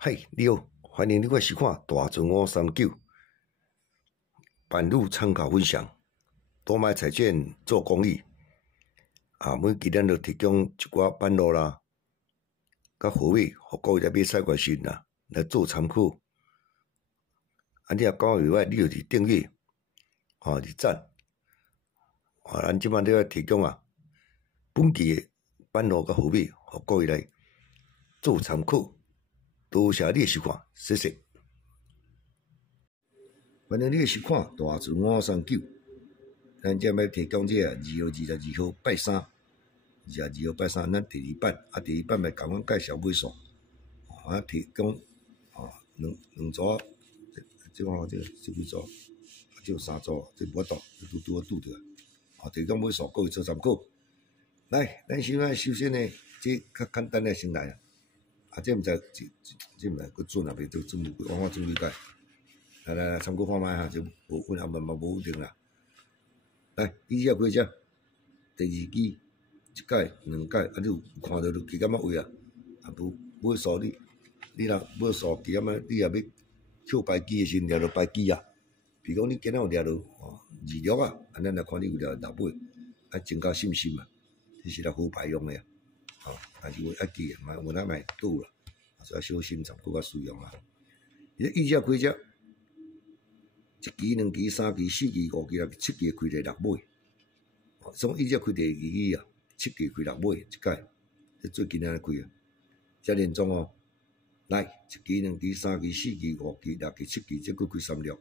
嗨，你好，欢迎你来收看大船539版路参考分享。多买彩券做公益每期咱就提供一寡版路啦，甲货尾，互各位来买彩券时啦，来做参考。你若讲袂歹，你就是订阅，是赞。咱即摆咧提供本期的版路甲货尾，互各位来做参考。多谢你的收看，谢谢。欢迎你收看大船539，咱即摆提供这2月22号拜三，22号拜三，咱第2版，第2版来共阮介绍尾数，提供两组，这几组，只有3组，这无法度，拄着，提供尾数各位做参考。来，咱首先呢，这较简单的先来这毋知佫准袂着准我准理解。来，参考看卖就无稳嘛无稳定啦。来，以下规则，第2支1届、2届，你有看到就记点仔位无尾数你若尾数记点仔，你若要扣牌机的时掠着牌机比如讲你今仔有掠着26咱来看你有掠着6尾，增加信心这是好牌用的但是要记有哪卖赌啦，所以小心参考较实用以下规则。1期、2期、3期、4期、5期、6期、7期开第6尾，从以前开第2期7期开6尾，这届这最近开这连中来1期、2期、3期、4期、5期、6期、7期，这佫开36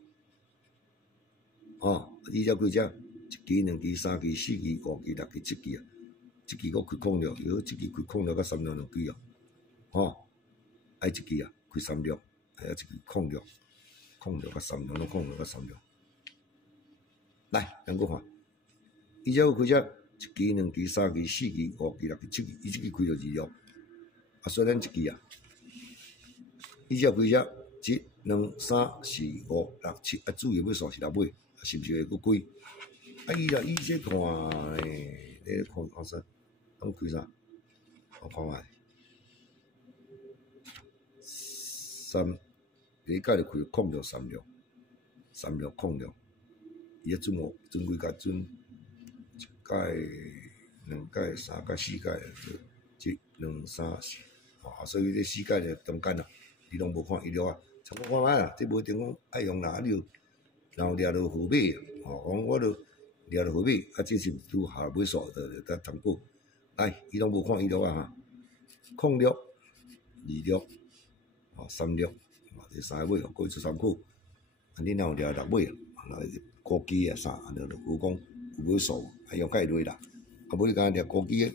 以前规则1期、2期、3期、4期、5期、6期、7期这期佫开控6，这期开控6甲36两支这期开36，这期控6甲36，拢控6甲36。来，咱搁看，以前有规则1期、2期、3期、4期、5期、6期、7期，伊这期开着26，所以咱这期以前规则1、2、3、4、5、6、7，注意尾数是6尾，是毋是会佫开？以这看你看啥？拢开啥？我看卖3。第1届就开控6、36控6，伊准几届准1届、2届、3届、4届，1、2、3、4，所以这4届就中间你拢无看伊了参考看卖这无一定讲爱用你有然后掠着号码讲我就掠着号码这是拄下尾数就得参考。来，伊拢无看伊了控6、26、36。这3个尾各位做参考，你若有掠6尾高机啥，就有讲有尾数，用介落啦。无你讲掠高机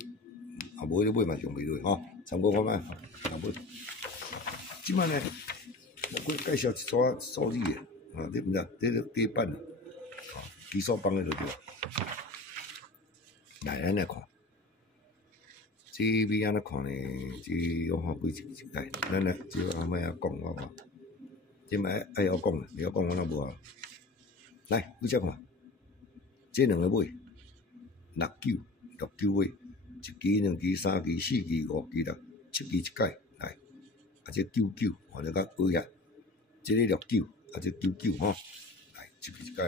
无迄尾嘛用袂落参考看卖6尾。即摆呢，我介绍一撮数字你毋知这第1版基础班的就对。来，咱来看，这要安怎看呢？这我看几来，咱来这后摆讲我看。这摆爱晓讲袂晓讲我哪无来，几只看，这2个尾6、9尾，1期、2期、3期、4期、5期、6、7期1届来，这99，看着较危险，这个69，这99来7期1届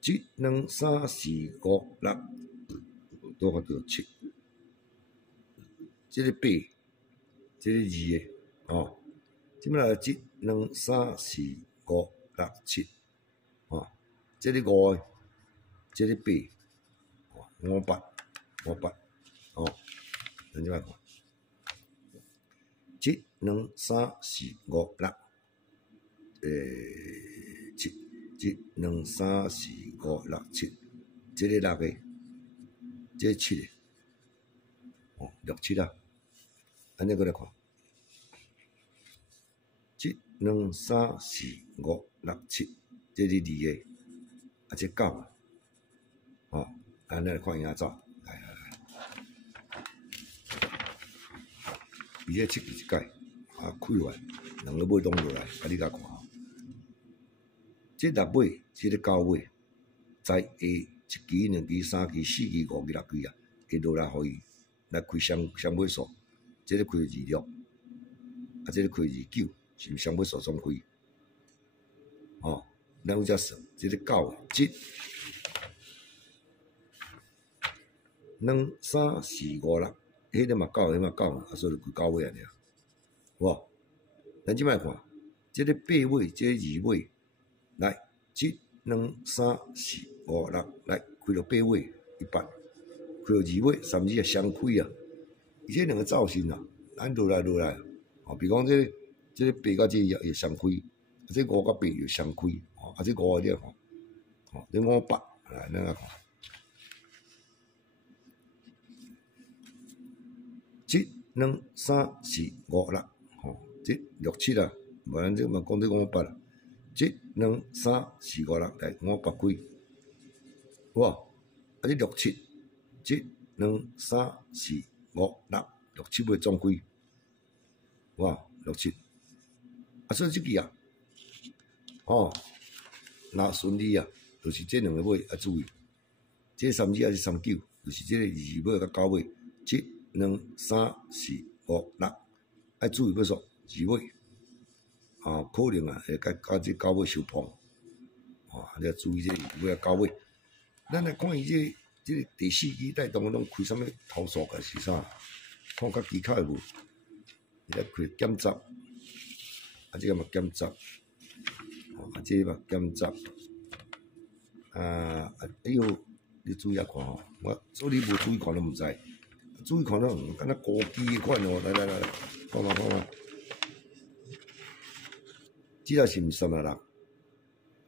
1、2、3、4、5、6，多少个7？这个8，这个2个即摆来1、2、3、4、5、6、7，这个5个，这个8，5、8，咱即摆看1、2、3、4、5、6，7，1、2、3、4、5、6、7，这个6个，这个7个，6、7咱再过来看。1、2、3、4、5、6、7，这是2个，这9个，咱来看影照，来，伊这7期1届，开完2个尾拢落来，你甲看这6尾，这个9尾，在下1期、2期、3期、4期、5期、6期会落来互伊来开双尾数，这个开26。啊，这个开29，是毋上尾数总开？哦，咱有只算，这个9个7、2、3、4、5、6，迄个嘛9个，迄嘛9个，啊，所以就开9尾啊，尔，有无？咱即摆看，这个8尾，这个2尾，来7、2、3、4、5、6，来开到8尾100，开到2尾3字啊双开啊，伊这两个造型啊，咱落来，哦，比如讲这个8甲这个也双开，这5甲8也双开，哦，啊，这5个你看，哦，这500，来咱来看。7、2、3、4、5、6，吼，这6、7啊，无咱这嘛讲这500啦。7、2、3、4、5、6，来500开，有无？啊，这6、7， 7、2、3、4、5、6， 6、7尾总开，有无？6、7，啊，所以这个啊，哦，若顺利啊，就是这两个尾要注意，这3字还是3、9，就是这个2尾甲9尾，7、2、3、4、5、6，要注意要数2尾，哦，可能啊会甲这9尾相碰，哦，你要注意这2尾甲9尾。咱来看伊这个第4支带动拢开啥物头数个是啥？看较技巧无？你来开减十，啊，这个嘛减十，哦，啊，这个嘛减十，哎呦，你注意下看吼，所以你无注意看都毋知。注意看到，敢若高机的款哦，来，看嘛，这个是毋是36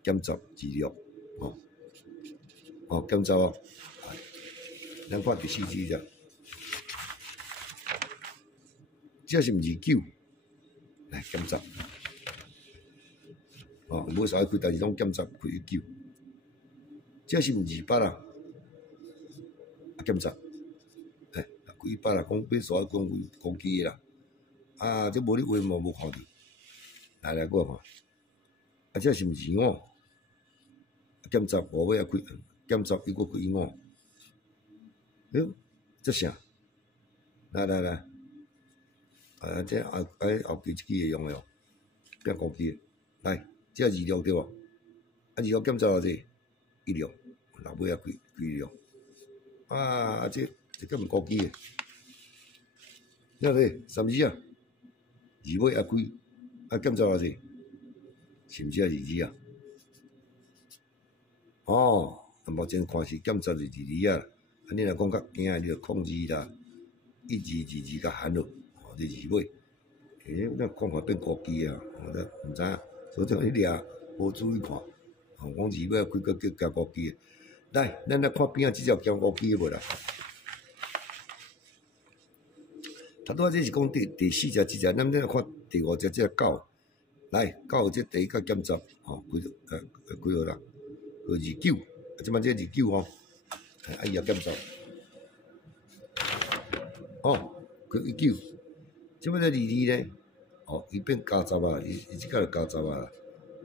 减10 26，哦，减10哦，咱看第4支只，这是毋是29？来减10，哦，无啥开，但是拢减10开19，这是毋28啊？啊减10。几百啦，讲变数讲高机啦，啊，这无你话无看到，来我看，啊，这是毋是5？减10，5尾啊开，减10伊佫开5，哟，这啥？来，啊，这后期这支会用的哦，变高机的，来，这26对无？啊，26减10偌济？16，6尾啊开16，啊，这个毋高机的。了咧，3支啊，2尾啊开，啊减10偌济？是毋是啊2支啊？哦，目前看是减10是2支啊，啊你若讲较惊，你着控制啦，1支、2支甲含落，哦，这2尾，咱看看变高机啊，咱毋知影，所以迄掠无注意看，哦，讲2尾啊开个加高机的，来，咱来看边仔即条加高机的无啦？头拄仔这是讲第4只即只，咱再来看第5只，这9，来9这第1甲减10，吼，几号啦？29，即摆这29吼，啊伊也减10，哦，开19，即摆这22呢？哦，伊变加10啊，伊即个就加10啊，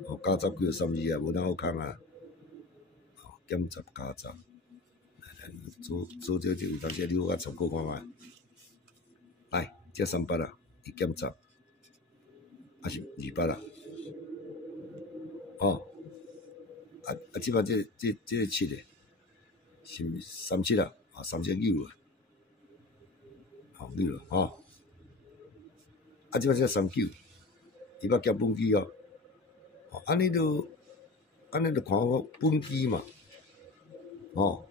哦加10几号3字啊，无哪好空啊，哦减10加10，做这有当时你好甲参考看觅。来，这300啦，伊减10，还是200啦？哦，即摆这个7个，是37啦，啊39啦，好9啦，吼，啊即摆这39，伊要加本机哦，哦，安尼就看好本机嘛，哦，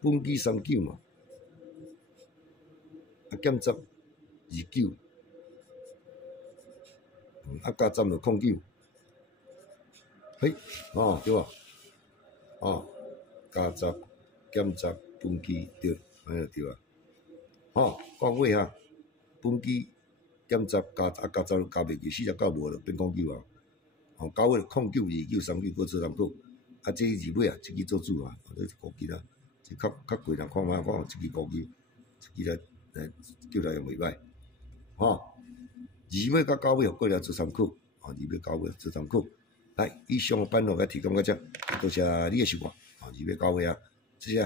本机39嘛。啊减10 29，啊加10就09，嘿，哦对无？哦，加10减10本机对，安尼就对啊。哦，到尾哈，本机减10加10加袂记49无就变09啊。哦，到尾就09、29、39搁做参考。啊，这2尾啊，这支做主啊，这是高机啦，这较贵人看觅看，这支高机，这支来。叫来用袂歹，吼，2尾甲9尾互过来做参考，哦，2尾9尾做参考。来，以上的版落来提供到这，多谢你的收看，哦，2尾9尾啊，谢谢。